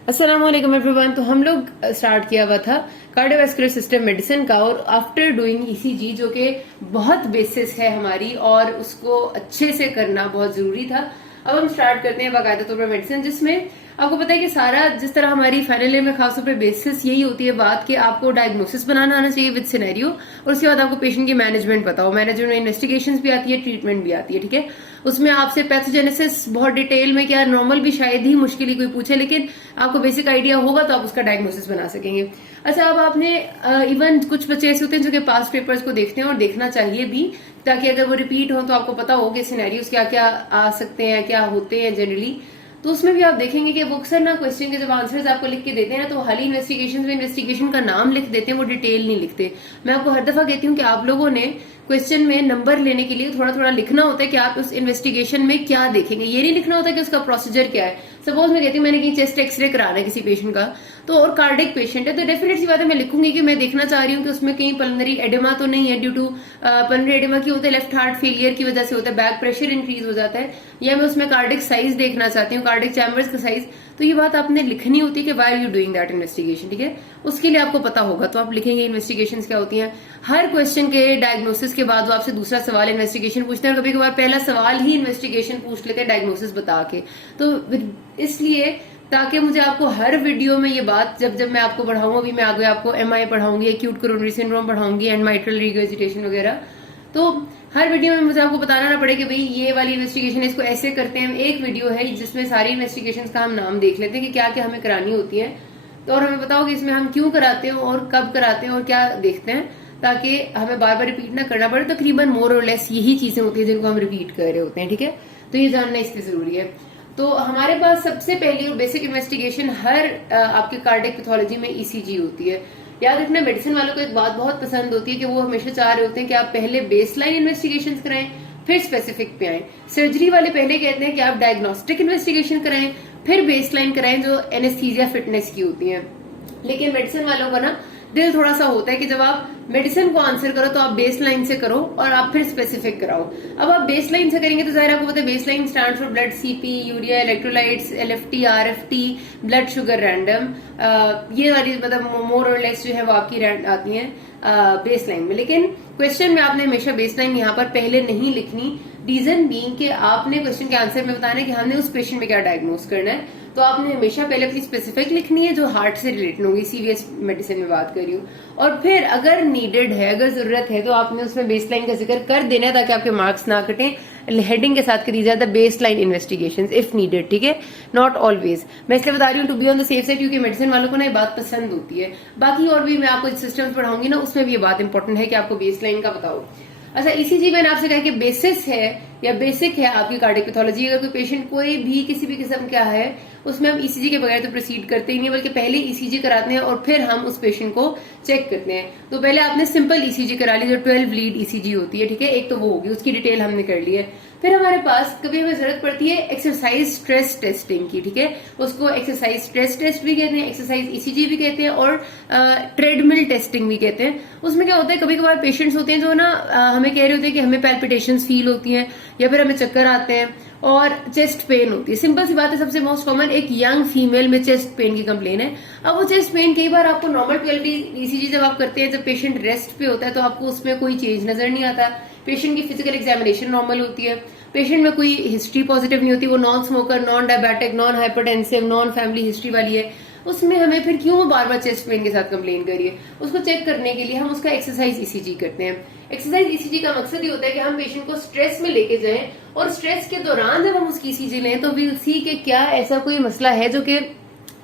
अस्सलाम वालेकुम एवरीवन। तो हम लोग स्टार्ट किया हुआ था कार्डियोवैस्कुलर सिस्टम मेडिसिन का, और आफ्टर डूइंग ईसीजी जो कि बहुत बेसिस है हमारी और उसको अच्छे से करना बहुत जरूरी था, अब हम स्टार्ट करते हैं बाकायदा तौर पर मेडिसिन, जिसमें आपको पता है कि सारा जिस तरह हमारी फाइनल ईयर में खासतौर पर बेसिस यही होती है बात कि आपको डायग्नोसिस बनाना आना चाहिए विद सिनेरियो, और उसके बाद आपको पेशेंट की मैनेजमेंट पता हो। मैनेजमेंट में इन्वेस्टिगेशन भी आती है, ट्रीटमेंट भी आती है, ठीक है। उसमें आपसे पैथोजेनेसिस बहुत डिटेल में, क्या नॉर्मल भी शायद ही मुश्किल ही कोई पूछे, लेकिन आपको बेसिक आइडिया होगा तो आप उसका डायग्नोसिस बना सकेंगे। अच्छा, अब आपने इवन कुछ बच्चे ऐसे होते हैं जो कि पास्ट पेपर्स को देखते हैं, और देखना चाहिए भी, ताकि अगर वो रिपीट हो तो आपको पता हो कि सिनेरियोस क्या क्या आ सकते हैं, क्या होते हैं जनरली। तो उसमें भी आप देखेंगे कि वो अक्सर ना क्वेश्चन के जब आंसर्स आपको लिख के देते हैं ना, तो हाल ही इन्वेस्टिगेशन में इन्वेस्टिगेशन का नाम लिख देते हैं, वो डिटेल नहीं लिखते। मैं आपको हर दफा कहती हूँ कि आप लोगों ने क्वेश्चन में नंबर लेने के लिए थोड़ा थोड़ा लिखना होता है कि आप उस इन्वेस्टिगेशन में क्या देखेंगे। ये नहीं लिखना होता कि उसका प्रोसीजर क्या है। सपोज मैं कहती हूँ मैंने कहीं चेस्ट एक्सरे कराना है किसी पेशेंट का, तो और कार्डिक पेशेंट है, तो डेफिनेट सी बात है मैं लिखूंगी कि मैं देखना चाह रही हूँ कि उसमें कहीं पल्मोनरी एडेमा तो नहीं है। ड्यू टू पल्मोनरी एडेमा की होता है लेफ्ट हार्ट फेलियर की वजह से होता है, बैक प्रेशर इंक्रीज हो जाता है, या मैं उसमें कार्डिक साइज देखना चाहती हूँ, कार्डिक चैम्बर्स का साइज। तो ये बात आपने लिखनी होती है कि why are you doing that investigation, ठीक है। उसके लिए आपको पता होगा तो आप लिखेंगे इन्वेस्टिगेशंस क्या होती हैं। हर क्वेश्चन के डायग्नोसिस के बाद वो आपसे दूसरा सवाल इन्वेस्टिगेशन पूछते हैं, और कभी कभार पहला सवाल ही इन्वेस्टिगेशन पूछ लेते हैं डायग्नोसिस बता के। तो इसलिए ताकि मुझे आपको हर वीडियो में ये बात, जब जब मैं आपको पढ़ाऊंगा, अभी मैं आगे आपको एमआई पढ़ाऊंगी, एक्यूट कोरोनरी सिंड्रोम पढ़ाऊंगी, एंड माइट्रल रिगर्जिटेशन वगैरह, तो हर वीडियो में मुझे आपको बताना ना पड़े कि भाई ये वाली इन्वेस्टिगेशन इसको ऐसे करते हैं। एक वीडियो है जिसमें सारी इन्वेस्टिगेशन का हम नाम देख लेते हैं कि क्या क्या हमें करानी होती है, तो और हमें बताओ कि इसमें हम क्यों कराते हैं और कब कराते हैं और क्या देखते हैं, ताकि हमें बार बार रिपीट ना करना पड़े। तकरीबन मोर और लेस यही चीजें होती है जिनको हम रिपीट कर रहे होते हैं, ठीक है। तो ये जानना इसलिए जरूरी है। तो हमारे पास सबसे पहली और बेसिक इन्वेस्टिगेशन हर आपके कार्डिक पैथोलॉजी में ईसीजी होती है। याद रखना, मेडिसिन वालों को एक बात बहुत पसंद होती है कि वो हमेशा चाह रहे होते हैं कि आप पहले बेसलाइन इन्वेस्टिगेशन कराएं, फिर स्पेसिफिक पे आए। सर्जरी वाले पहले कहते हैं कि आप डायग्नोस्टिक इन्वेस्टिगेशन कराएं, फिर बेसलाइन कराएं जो एनेस्थीसिया फिटनेस की होती है। लेकिन मेडिसिन वालों का ना दिल थोड़ा सा होता है कि जब आप मेडिसिन को आंसर करो तो आप बेस लाइन से करो और आप फिर स्पेसिफिक कराओ। अब आप बेस लाइन से करेंगे तो जाहिर आपको पता है base line stand for blood CP, urea, electrolytes, LFT, RFT, blood sugar random, ये वाली मतलब मोर और लेस जो है वो आपकी आती है बेस लाइन में। लेकिन क्वेश्चन में आपने हमेशा बेस लाइन यहाँ पर पहले नहीं लिखनी, रीजन बीइंग कि आपने क्वेश्चन के आंसर में बताना है कि हमने उस पेशेंट में क्या डायग्नोज करना है। तो आपने हमेशा पहले अपनी स्पेसिफिक लिखनी है जो हार्ट से रिलेटेड होगी, सीवीएस मेडिसिन में बात कर रही हूँ, और फिर अगर नीडेड है, अगर जरूरत है, तो आपने उसमें बेसलाइन का जिक्र कर देना है ताकि आपके मार्क्स ना कटें। हेडिंग के साथ करी जाता है base line investigation if needed, ठीक है, नॉट ऑलवेज। मैं इसलिए बता रही हूँ to be on the safe side, क्योंकि मेडिसिन वालों को ना ये बात पसंद होती है। बाकी और भी मैं आपको सिस्टम्स पढ़ाऊंगी ना, उसमें भी ये बात इंपॉर्टेंट है कि आपको बेस लाइन का बताओ। अच्छा, ईसीजी मैंने आपसे कहा कि बेसिस है या बेसिक है आपकी कार्डिक पैथोलॉजी। अगर कोई पेशेंट कोई भी किसी भी किस्म का है, उसमें हम ईसीजी के बगैर तो प्रोसीड करते ही नहीं, बल्कि पहले ईसीजी कराते हैं और फिर हम उस पेशेंट को चेक करते हैं। तो पहले आपने सिंपल ईसीजी करा ली जो 12 लीड ईसीजी होती है, ठीक है, एक तो वो होगी, उसकी डिटेल हमने कर ली है। फिर हमारे पास कभी हमें जरूरत पड़ती है एक्सरसाइज स्ट्रेस टेस्टिंग की, ठीक है, उसको एक्सरसाइज स्ट्रेस टेस्ट भी कहते हैं, एक्सरसाइज ईसीजी भी कहते हैं, और ट्रेडमिल टेस्टिंग भी कहते हैं। उसमें क्या होता है, कभी कभार पेशेंट्स होते हैं जो ना हमें कह रहे होते हैं कि हमें पैल्पिटेशंस फील होती हैं, या फिर हमें चक्कर आते हैं और चेस्ट पेन होती है। सिंपल सी बात है, सबसे मोस्ट कॉमन एक यंग फीमेल में चेस्ट पेन की कंप्लेन है। अब वो चेस्ट पेन कई बार आपको नॉर्मल 12 ईसीजी जब आप करते हैं, जब पेशेंट रेस्ट पे होता है, तो आपको उसमें कोई चेंज नजर नहीं आता। पेशेंट की फिजिकल एग्जामिनेशन नॉर्मल होती है, पेशेंट में कोई हिस्ट्री पॉजिटिव नहीं होती, वो non smoker, non diabetic, non hypertensive, non family history वाली है। उसमें हमें फिर क्यों बार बार चेस्ट पेन के साथ कंप्लेन करिए? उसको चेक करने के लिए हम उसका एक्सरसाइज ईसीजी करते हैं। एक्सरसाइज ईसीजी का मकसद ये होता है कि हम पेशेंट को स्ट्रेस में लेके जाएं, और स्ट्रेस के दौरान जब हम उसकी ईसीजी लें तो विल सी कि क्या ऐसा कोई मसला है जो कि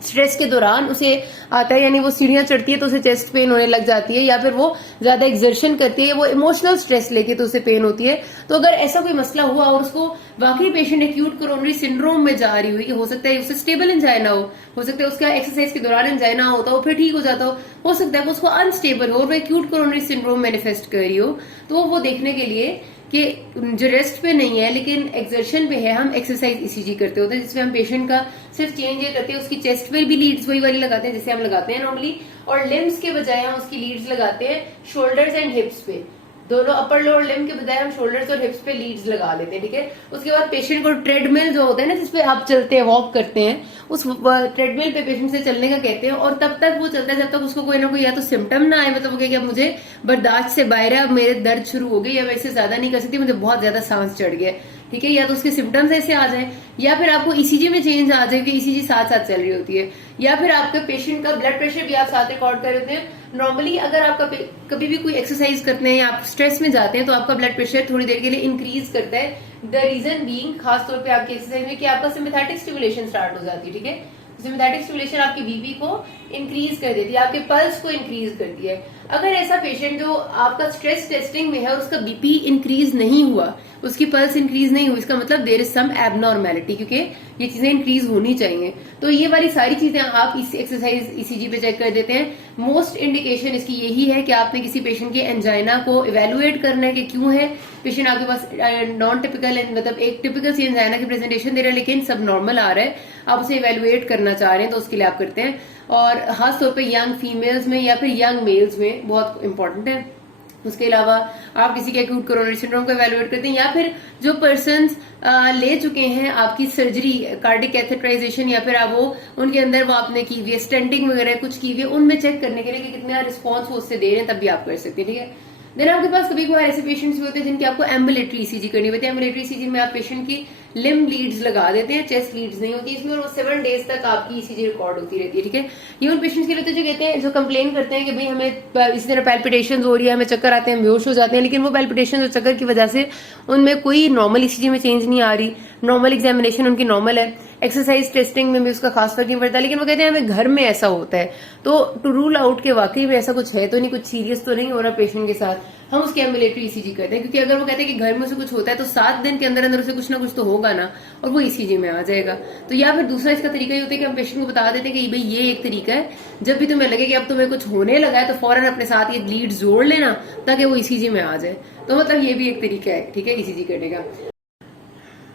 स्ट्रेस के दौरान उसे आता है, यानी वो सीढ़ियां चढ़ती है तो उसे चेस्ट पेन होने लग जाती है, या फिर वो ज्यादा एक्सर्शन करती है, वो इमोशनल स्ट्रेस लेके तो उसे पेन होती है। तो अगर ऐसा कोई मसला हुआ और उसको वाकई पेशेंट एक्यूट कोरोनरी सिंड्रोम में जा रही हुई, कि हो सकता है उसे स्टेबल एंजाइना हो सकता है उसका एक्सरसाइज के दौरान एंजाइना होता हो फिर ठीक हो जाता हो सकता है वो उसको अनस्टेबल हो और वो एक्यूट कोरोनरी सिंड्रोम मैनिफेस्ट कर रही हो, तो वो देखने के लिए कि जो रेस्ट पे नहीं है लेकिन एक्सर्शन पे है, हम एक्सरसाइज ईसीजी करते होते हैं, जिसमें हम पेशेंट का सिर्फ चेंज ये करते हैं, उसकी चेस्ट पे भी लीड्स वही वाली लगाते हैं जैसे हम लगाते हैं नॉर्मली, और लिम्स के बजाय हम उसकी लीड्स लगाते हैं शोल्डर्स एंड हिप्स पे। दोनों अपर लोअर लिम्ब के बजाय हम शोल्डर्स और हिप्स पे लीड्स लगा लेते हैं, ठीक है। उसके बाद पेशेंट को ट्रेडमिल जो होता है ना, जिसपे आप चलते हैं, वॉक करते हैं, उस ट्रेडमिल पे पेशेंट से चलने का कहते हैं, और तब तक वो चलता है जब तक उसको कोई ना कोई या तो सिम्टम ना आए, मतलब वो कहे कि अब मुझे बर्दाश्त से बाहर है, अब मेरे दर्द शुरू हो गई, या मैं इससे ज्यादा नहीं कर सकती, मुझे बहुत ज्यादा सांस चढ़ गया, ठीक है, या तो उसके सिम्टम्स ऐसे आ जाए, या फिर आपको ईसीजी में चेंज आ जाए कि ईसीजी साथ साथ चल रही होती है, या फिर आपके पेशेंट का ब्लड प्रेशर भी आप साथ रिकॉर्ड कर देते हैं। नॉर्मली अगर आपका कभी भी कोई एक्सरसाइज करते हैं या आप स्ट्रेस में जाते हैं तो आपका ब्लड प्रेशर थोड़ी देर के लिए इंक्रीज करता है। द रीजन बीइंग, खास तौर पे आपकी एक्सरसाइज में, कि आपका सिम्पैथेटिक स्टिमुलेशन स्टार्ट हो जाती है, ठीक है। सिम्पैथेटिक स्टिमुलेशन आपकी बीपी को इंक्रीज कर देती है, आपके पल्स को इंक्रीज करती है। अगर ऐसा पेशेंट जो आपका स्ट्रेस टेस्टिंग में है और उसका बीपी इंक्रीज नहीं हुआ, उसकी पल्स इंक्रीज नहीं हुई, इसका मतलब देयर इज सम एबनॉर्मेलिटी, क्योंकि ये चीजें इंक्रीज होनी चाहिए। तो ये वाली सारी चीजें आप इस एक्सरसाइज ईसीजी पे चेक कर देते हैं। मोस्ट इंडिकेशन इसकी यही है कि आपने किसी पेशेंट के एंजाइना को इवेलुएट करना है कि क्यों है। पेशेंट आपके पास नॉन टिपिकल, मतलब एक टिपिकल सी एंजाइना की प्रेजेंटेशन दे रहा है लेकिन सब नॉर्मल आ रहा है, आप उसे इवेलुएट करना चाह रहे हैं, तो उसके लिए आप करते हैं। और खास तौर पे यंग फीमेल्स में या फिर यंग मेल्स में बहुत इंपॉर्टेंट है। उसके अलावा आप किसी के एक्यूट कोरोनरी सिंड्रोम को एवेलुएट करते हैं, या फिर जो पर्सन्स ले चुके हैं आपकी सर्जरी, कार्डिक कैथेटराइजेशन, या फिर आप वो उनके अंदर वो आपने की हुई है स्टेंटिंग वगैरह कुछ की हुई है, उनमें चेक करने के लिए कि कितना रिस्पॉन्स वो उससे दे रहे हैं, तब भी आप कर सकते हैं, ठीक है। देन आपके पास कभी कभार ऐसे पेशेंट्स भी होते हैं जिनकी आपको एम्बुलेटरी ईसीजी करनी होती है। एम्बुलेटरी ईसीजी में आप पेशेंट की लिम्ब लीड्स लगा देते हैं, चेस्ट लीड्स नहीं होती इसमें, और वो 7 डेज तक आपकी ईसीजी रिकॉर्ड होती रहती है, ठीक है। ये उन पेशेंट्स के लिए होते हैं जो कहते हैं, जो कंप्लेन करते हैं कि भाई हमें इसी तरह पैल्पिटेशन हो रही है, हमें चक्कर आते हैं, बेहोश हो जाते हैं, लेकिन वो पैल्पिटेशन और चक्कर की वजह से उनमें कोई नॉर्मल ईसीजी में चेंज नहीं आ रही, नॉर्मल एग्जामिनेशन उनकी नॉर्मल है, एक्सरसाइज टेस्टिंग में भी उसका खास फर्क नहीं पड़ता, लेकिन वो कहते हैं हमें घर में ऐसा होता है। तो टू रूल आउट के वाकई में ऐसा कुछ है तो नहीं, कुछ सीरियस तो नहीं हो रहा पेशेंट के साथ, हम उसकी एम्बुलेटरी ईसीजी करते हैं। क्योंकि अगर वो कहते हैं कि घर में उसे कुछ होता है तो 7 दिन के अंदर अंदर उसे कुछ ना कुछ तो होगा ना, और वो ईसीजी में आ जाएगा। तो या फिर दूसरा इसका तरीका ये होता है कि हम पेशेंट को बता देते हैं कि भाई ये एक तरीका है, जब भी तुम्हें लगे कि अब तुम्हें कुछ होने लगा है तो फौरन अपने साथ ये लीड जोड़ लेना ताकि वो ईसीजी में आ जाए। तो मतलब ये भी एक तरीका है, ठीक है, ईसीजी करने का।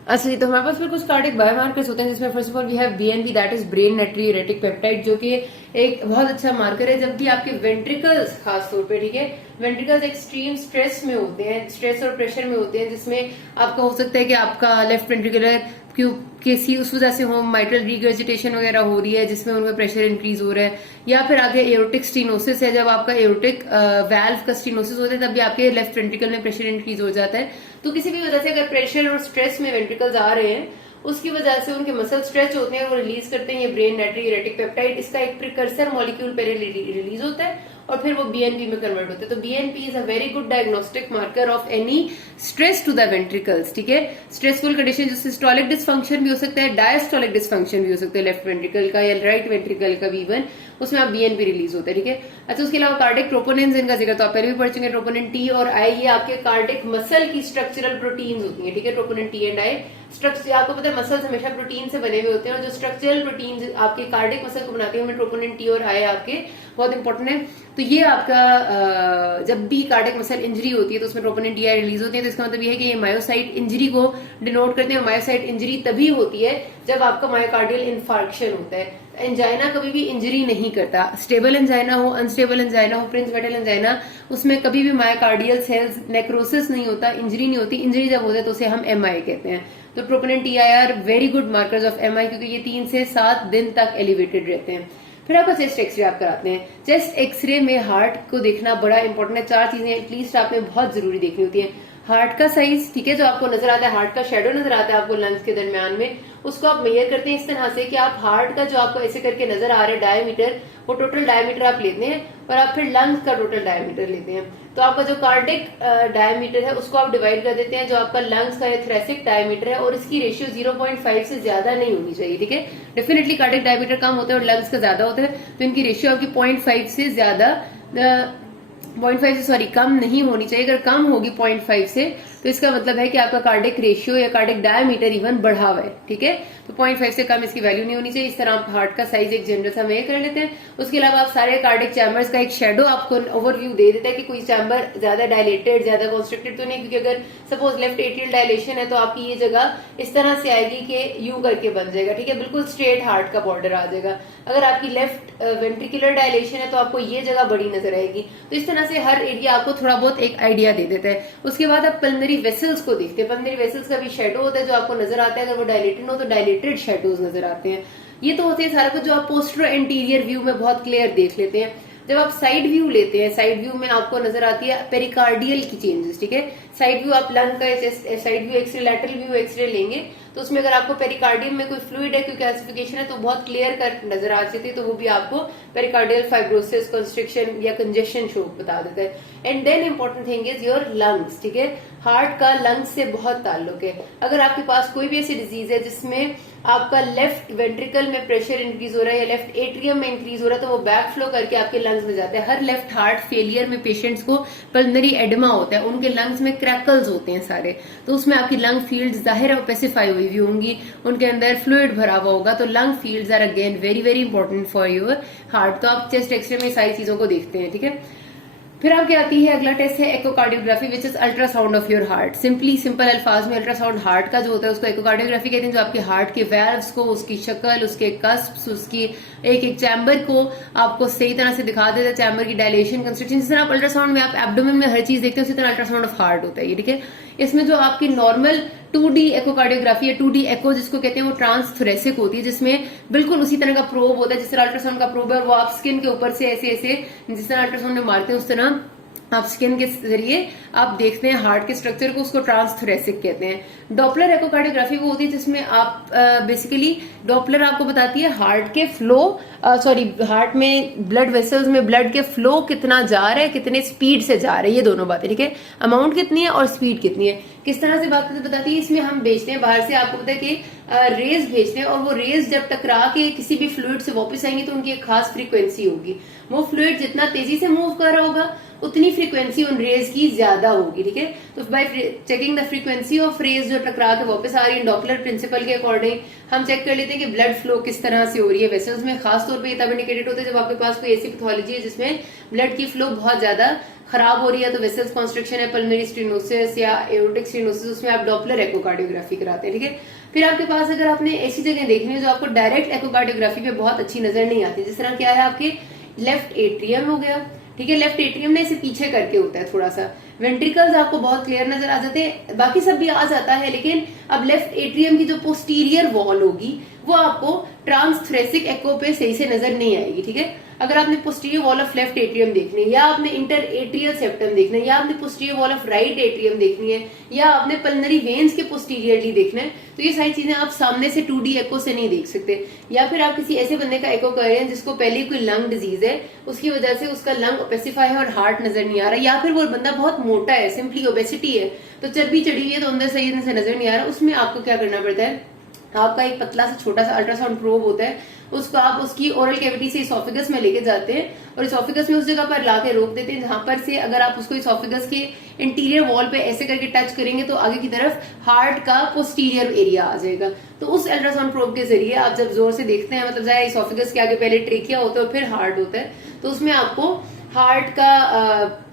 अच्छा जी, तो हमारे पास फिर कुछ कार्डिक बायोमार्कर्स होते हैं, जिसमें first of all we have BNP, that is brain natriuretic peptide, जो कि एक बहुत अच्छा मार्कर है जब भी आपके वेंट्रिकल्स, खास तौर पे, ठीक है, वेंट्रिकल्स एक्सट्रीम स्ट्रेस में होते हैं, स्ट्रेस और प्रेशर में होते हैं, जिसमें आपका हो सकता है कि आपका लेफ्ट वेंट्रिकुलर किसी उस वजह से हो माइट्रल रिगर्जिटेशन वगैरह हो रही है जिसमें उनका प्रेशर इंक्रीज हो रहा है, या फिर आगे एरोटिक स्टीनोसिस है, जब आपका एरोटिक वाल्व का स्टीनोसिस होता है तब भी आपके लेफ्ट वेंट्रिकल में प्रेशर इंक्रीज हो जाता है। तो किसी भी वजह से अगर प्रेशर और स्ट्रेस में वेंट्रिकल्स आ रहे हैं, उसकी वजह से उनके मसल स्ट्रेच होते हैं, वो रिलीज करते हैं ये ब्रेन नाइट्रियूरेटिक पेप्टाइड। इसका एक प्रिकर्सर मॉलिक्यूल पहले रिलीज होता है और फिर वो बीएनपी में कन्वर्ट होता है। तो BNP is a very good diagnostic marker of any stress to the ventricles, ठीक है। स्ट्रेसफुल कंडीशन, जो सिस्टोलिक डिसफंक्शन भी हो सकता है, डायस्टोलिक डिसफंक्शन भी हो सकता है लेफ्ट वेंट्रिकल का या राइट वेंट्रिकल का भी, इवन उसमें आप बीएनपी रिलीज होता है, ठीक है। अच्छा, उसके अलावा कार्डिक ट्रोपोनिन्स, इनका जिक्र तो आप पहले भी पढ़ चुके हैं। ट्रोपोनिन टी और आई, ये आपके कार्डिक मसल की स्ट्रक्चरल प्रोटीन्स होती है, ठीक है। Troponin T and I structure, आपको पता है मसल्स हमेशा प्रोटीन से बने हुए होते हैं, और जो स्ट्रक्चरल प्रोटीन्स आपके कार्डिक मसल को बनाती है उनमें ट्रोपोनिन टी और आई आपके बहुत इंपॉर्टेंट है। तो ये आपका जब भी कार्डिक मसल इंजरी होती है तो उसमें ट्रोपोनिन टी आई रिलीज होती है। तो इसका मतलब ये है कि ये मायोसाइट इंजरी को डिनोट करते हैं। मायोसाइट इंजरी तभी होती है जब आपका मायोकार्डियल इन्फार्क्शन होता है। एंजाइना कभी भी इंजरी नहीं करता, स्टेबल एंजाइना हो, अनस्टेबल एंजाइना हो, प्रिंस मेटल एंजाइना, उसमें कभी भी मायोकार्डियल सेल्स नेक्रोसिस नहीं होता, इंजरी नहीं होती। इंजरी जब होता है तो उसे हम एमआई कहते हैं। तो troponin T I R very good markers of MI, क्योंकि ये 3 से 7 दिन तक एलिवेटेड रहते हैं। फिर आपका चेस्ट एक्सरे आप कराते हैं। चेस्ट एक्सरे में हार्ट को देखना बड़ा इंपॉर्टेंट है। 4 चीजें एटलीस्ट आपने बहुत जरूरी देखनी होती है। हार्ट का साइज, ठीक है, जो आपको नजर आता है, हार्ट का शेडो नजर आता है आपको लंग्स के दरमियान में, उसको आप मेजर करते हैं इस तरह से कि आप हार्ट का जो आपको ऐसे करके नजर आ रहा है डायमीटर, वो टोटल डायमीटर आप लेते हैं और आप फिर लंग्स का टोटल डायमीटर लेते हैं। तो आपका जो कार्डिक डायमीटर है उसको आप डिवाइड कर देते हैं जो आपका लंग्स का थोरेसिक डायमीटर है, और इसकी रेशियो 0.5 से ज्यादा नहीं होनी चाहिए, ठीक है। डेफिनेटली कार्डिक डायमीटर कम होता है और लंग्स का ज्यादा होता है, तो इनकी रेशियो आपकी 0.5 से ज्यादा 0.5 से सॉरी कम नहीं होनी चाहिए। अगर कम होगी 0.5 से तो इसका मतलब है कि आपका कार्डिक रेशियो या कार्डिक डायमीटर इवन बढ़ा हुआ है, ठीक है। तो 0.5 से कम इसकी वैल्यू नहीं होनी चाहिए। इस तरह आप हार्ट का साइज एक जनरल सा मेजर कर लेते हैं। उसके अलावा आप सारे कार्डिक चैम्बर्स का एक शेडो आपको ओवरव्यू दे देता है कि कोई चैम्बर ज्यादा डायलेटेड, ज्यादा कॉन्स्ट्रिक्टेड तो नहीं, क्योंकि अगर सपोज लेफ्ट एट्रियल डायलेशन है तो आपकी ये जगह इस तरह से आएगी कि यू करके बन जाएगा, ठीक है, बिल्कुल स्ट्रेट हार्ट का बॉर्डर आ जाएगा। अगर आपकी लेफ्ट वेंट्रिकुलर डायलेशन है तो आपको ये जगह बड़ी नजर आएगी। तो इस तरह से हर एरिया आपको थोड़ा बहुत एक आइडिया दे देता है। उसके बाद आप पल्मनरी वेसल्स को देखते हैं। पल्मनरी वेसल्स का भी शेडो होता है जो आपको नजर आता है। अगर वो डायलेटेड हो तो डायलेटेड शेडोज नजर आते हैं। ये तो होते हैं सारा कुछ जो आप पोस्टर एंटीरियर व्यू में बहुत क्लियर देख लेते हैं। जब आप साइड व्यू लेते हैं, साइड व्यू में आपको नजर आती है पेरिकार्डियल की चेंजेस, ठीक है। साइड व्यू आप लंग का side view x-ray, lateral view x-ray लेंगे तो उसमें अगर आपको पेरिकार्डियम में कोई फ्लूइड है, कोई कैल्सिफिकेशन है तो बहुत क्लियर कर नजर आ जाती है, तो वो भी आपको पेरिकार्डियल फाइब्रोसिस, कंस्ट्रिक्शन या कंजेशन शो बता देता है। And then important thing is your lungs, ठीक है। हार्ट का लंग्स से बहुत ताल्लुक है। अगर आपके पास कोई भी ऐसी डिजीज है जिसमें आपका लेफ्ट वेंट्रिकल में प्रेशर इंक्रीज हो रहा है या लेफ्ट एट्रियम में इंक्रीज हो रहा है, तो वो बैक फ्लो करके आपके लंग्स में जाता है। हर लेफ्ट हार्ट फेलियर में पेशेंट्स को पल्मनरी एडमा होता है, उनके लंग्स में क्रैकल्स होते हैं सारे, तो उसमें आपकी लंग फील्ड जाहिर है स्पेसिफाई हुई भी होंगी, उनके अंदर फ्लूइड भरा हुआ होगा। तो lung fields are again very very important for your heart. तो आप चेस्ट एक्सरे में सारी चीजों को देखते हैं, ठीक है। फिर आपकी आती है अगला टेस्ट है echocardiography, which is ultrasound of your heart. Simple अल्फाज में अल्ट्रासाउंड हार्ट का जो होता है उसको एकोकार्डियोग्राफी कहते हैं, जो आपके हार्ट के वेल्व्स को, उसकी शक्ल, उसके कस्प्स, उसकी एक एक चैम्बर को आपको सही तरह से दिखा देता है, चैम्बर की डायलेशन, कंस्ट्रक्शन। जिस तरह आप अल्ट्रासाउंड में आप एब्डोमेन में हर चीज देखते हैं, उसी तरह अल्ट्रासाउंड ऑफ हार्ट होता है ये, ठीक है। इसमें जो आपकी नॉर्मल 2D एकोकार्डियोग्राफी या 2D एको जिसको कहते हैं, वो ट्रांसथोरेसिक होती है, जिसमें बिल्कुल उसी तरह का प्रोब होता है जिस तरह अल्ट्रासाउंड का प्रोब है, वो आप स्किन के ऊपर से ऐसे ऐसे जिस तरह अल्ट्रासाउंड में मारते हैं उस तरह आप स्किन के जरिए आप देखते हैं हार्ट के स्ट्रक्चर को, उसको ट्रांसथोरेसिक कहते हैं। डॉपलर एकोकार्डियोग्राफी वो होती है जिसमें आप बेसिकली डॉपलर आपको बताती है हार्ट के फ्लो, हार्ट में ब्लड वेसल्स में ब्लड के फ्लो कितना जा रहा है, कितने स्पीड से जा रहा है, ये दोनों बातें, ठीक है। अमाउंट कितनी है और स्पीड कितनी है, किस तरह से बात बताती है। इसमें हम भेजते हैं बाहर से, आपको पता है कि रेज भेजते हैं, और वो रेज जब टकरा के किसी भी फ्लूइड से वापस आएंगी तो उनकी एक खास फ्रीक्वेंसी होगी। वो फ्लूइड जितना तेजी से मूव कर रहा होगा उतनी फ्रीक्वेंसी उन रेज की ज्यादा होगी, ठीक है। तो by checking the frequency of rays जो टकरा के वापस आ रही है, डॉपलर प्रिंसिपल के अकॉर्डिंग हम चेक कर लेते हैं कि ब्लड फ्लो किस तरह से हो रही है। वैसे उसमें खास तौर पे तब इंडिकेटेड होता है जब आपके पास कोई ऐसी पैथोलॉजी है जिसमें ब्लड की फ्लो बहुत ज्यादा खराब हो रही है, तो वेसल्स कॉन्स्ट्रिक्शन है, पल्मोनरी स्टेनोसिस या एओर्टिक स्टेनोसिस, उसमें आप डॉपलर एकोकार्डियोग्राफी कराते हैं, ठीक है। फिर आपके पास अगर आपने ऐसी जगह देखनी है जो आपको डायरेक्ट एकोकार्डियोग्राफी पे बहुत अच्छी नजर नहीं आती, जिस तरह क्या है आपके लेफ्ट एट्रियम हो गया, ठीक है। लेफ्ट एट्रियम ने इसे पीछे करके होता है थोड़ा सा, वेंट्रिकल्स आपको बहुत क्लियर नजर आ जाते हैं, बाकी सब भी आ जाता है, लेकिन अब लेफ्ट एट्रियम की जो पोस्टीरियर वॉल होगी वो आपको ट्रांसथोरेसिक एको पे सही से नजर नहीं आएगी, ठीक है। अगर आपने posterior wall of left atrium देखनी है, या आपने इंटर एट्रियल सेप्टम देखना है, या आपने posterior wall of right atrium देखनी है, या आपने पल्मनरी वेन्स के पोस्टीरियरली देखना है, तो ये सारी चीजें आप सामने से 2D एको से नहीं देख सकते। या फिर आप किसी ऐसे बंदे का एको कर रहे हैं जिसको पहले कोई लंग डिजीज है, उसकी वजह से उसका लंग ओपेसिफाई है और हार्ट नजर नहीं आ रहा, या फिर वो बंदा बहुत मोटा है, सिंपली ओबेसिटी है, तो चर्बी चढ़ी हुई है तो अंदर सही से नजर नहीं आ रहा, उसमें आपको क्या करना पड़ता है, आपका एक पतला सा छोटा सा अल्ट्रासाउंड प्रोब होता है, उसको आप उसकी ओरल कैविटी से इसोफिगस में लेके जाते हैं और इसोफिगस में उस जगह पर लाके रोक देते हैं जहां पर से अगर आप उसको इसोफिगस के इंटीरियर वॉल पे ऐसे करके टच करेंगे तो आगे की तरफ हार्ट का पोस्टीरियर एरिया आ जाएगा। तो उस अल्ट्रासाउंड प्रोब के जरिए आप जब जोर से देखते हैं, मतलब जाए इसोफिगस के आगे पहले ट्रेकिया होता है और फिर हार्ट होता है, तो उसमें आपको हार्ट का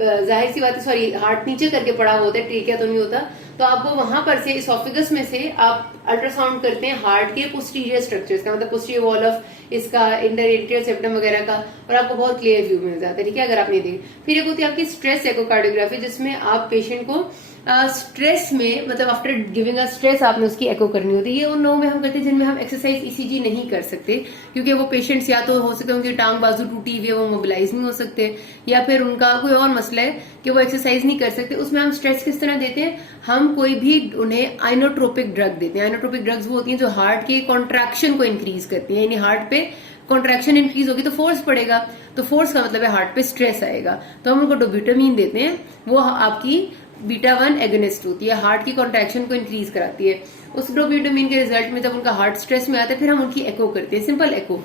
जाहिर सी बात है, सॉरी हार्ट नीचे करके पड़ा हुआ होता है, ट्रेकिया तो नहीं होता, तो आपको वहां पर से इसोफिगस में से आप अल्ट्रासाउंड करते हैं हार्ट के पोस्टीरियर स्ट्रक्चर्स का, मतलब पोस्टीरियर वॉल ऑफ इसका, इंटर एट्रियल सेप्टम वगैरह का, और आपको बहुत क्लियर व्यू मिल जाता है, ठीक है, अगर आप नहीं देखें। फिर एक होती है आपकी स्ट्रेस एकोकार्डियोग्राफी, जिसमें आप पेशेंट को स्ट्रेस में, मतलब आफ्टर गिविंग अ स्ट्रेस आपने उसकी एको करनी होती है। ये उन लोगों में हम करते हैं जिनमें हम एक्सरसाइज ईसीजी नहीं कर सकते, क्योंकि वो पेशेंट्स या तो हो सकते हैं उनकी टांग बाजू टूटी हुई है, वो मोबिलाइज नहीं हो सकते, या फिर उनका कोई और मसला है कि वो एक्सरसाइज नहीं कर सकते। उसमें हम स्ट्रेस किस तरह देते हैं, हम कोई भी उन्हें आइनोट्रोपिक ड्रग देते हैं। आइनोट्रोपिक ड्रग्स वो होती हैं जो हार्ट के कॉन्ट्रैक्शन को इंक्रीज करती है, यानी हार्ट पे कॉन्ट्रैक्शन इंक्रीज होगी तो फोर्स पड़ेगा, तो फोर्स का मतलब है हार्ट पे स्ट्रेस आएगा, तो हम उनको डोब्यूटामीन देते हैं, वो आपकी बीटा-1 एगोनिस्ट होती है, हार्ट की कॉन्ट्रैक्शन को इंक्रीज कराती है। उस डोब्यूटामीन के रिजल्ट में जब उनका हार्ट स्ट्रेस में आता है फिर हम उनकी एको करते हैं, सिंपल एको,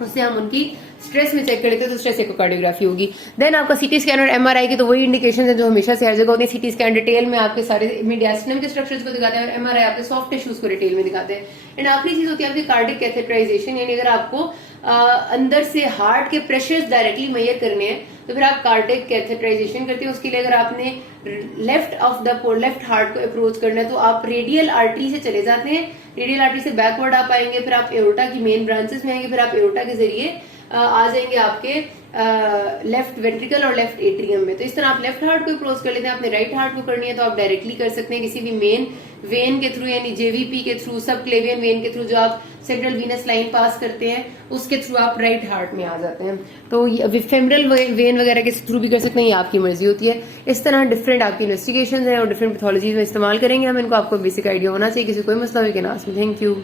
उससे हम उनकी स्ट्रेस में चेक कर लेते हैं, तो स्ट्रेस एकोकार्डियोग्राफी होगी। देन आपका सीटी स्कैन और एमआरआई की तो वही इंडिकेशन है जो हमेशा से हर जगह होती है। सीटी स्कैन डिटेल में आपके सारे मीडियास्टिनम के स्ट्रक्चर्स को दिखाते हैं और एमआरआई आपके सॉफ्ट टिश्यूज को डिटेल में दिखाते हैं। एंड आखिरी चीज होती है आपकी कार्डिक कैथेटराइजेशन, यानी अगर आपको अंदर से हार्ट के प्रेशर्स डायरेक्टली मेजर करने हैं तो फिर आप कार्डिक कैथेटराइजेशन करते हैं। उसके लिए अगर आपने लेफ्ट हार्ट को अप्रोच करना है तो आप रेडियल आर्टरी से चले जाते हैं, रेडियल आर्टरी से बैकवर्ड आप आएंगे, फिर आप एओर्टा की मेन ब्रांचेस में आएंगे, फिर आप एओर्टा के जरिए आ जाएंगे आपके लेफ्ट वेंट्रिकल और लेफ्ट एट्रियम में। तो इस तरह आप लेफ्ट हार्ट को अप्रोच कर लेते हैं। आपने राइट हार्ट को करनी है तो आप डायरेक्टली कर सकते हैं किसी भी मेन वेन के थ्रू यानी जेवीपी के थ्रू, सब क्लेवियन वेन के थ्रू जो आप सेंट्रल वीनस लाइन पास करते हैं उसके थ्रू आप राइट हार्ट में आ जाते हैं। तो फेमरल वेन वगैरह के थ्रू भी कर सकते हैं, ये आपकी मर्जी होती है। इस तरह डिफरेंट आपकी इन्वेस्टिगेशन है और डिफरेंट पैथोलॉजीज में इस्तेमाल करेंगे हम इनको। आपको बेसिक आइडिया होना चाहिए, किसी कोई मसला हो can ask me. Thank you.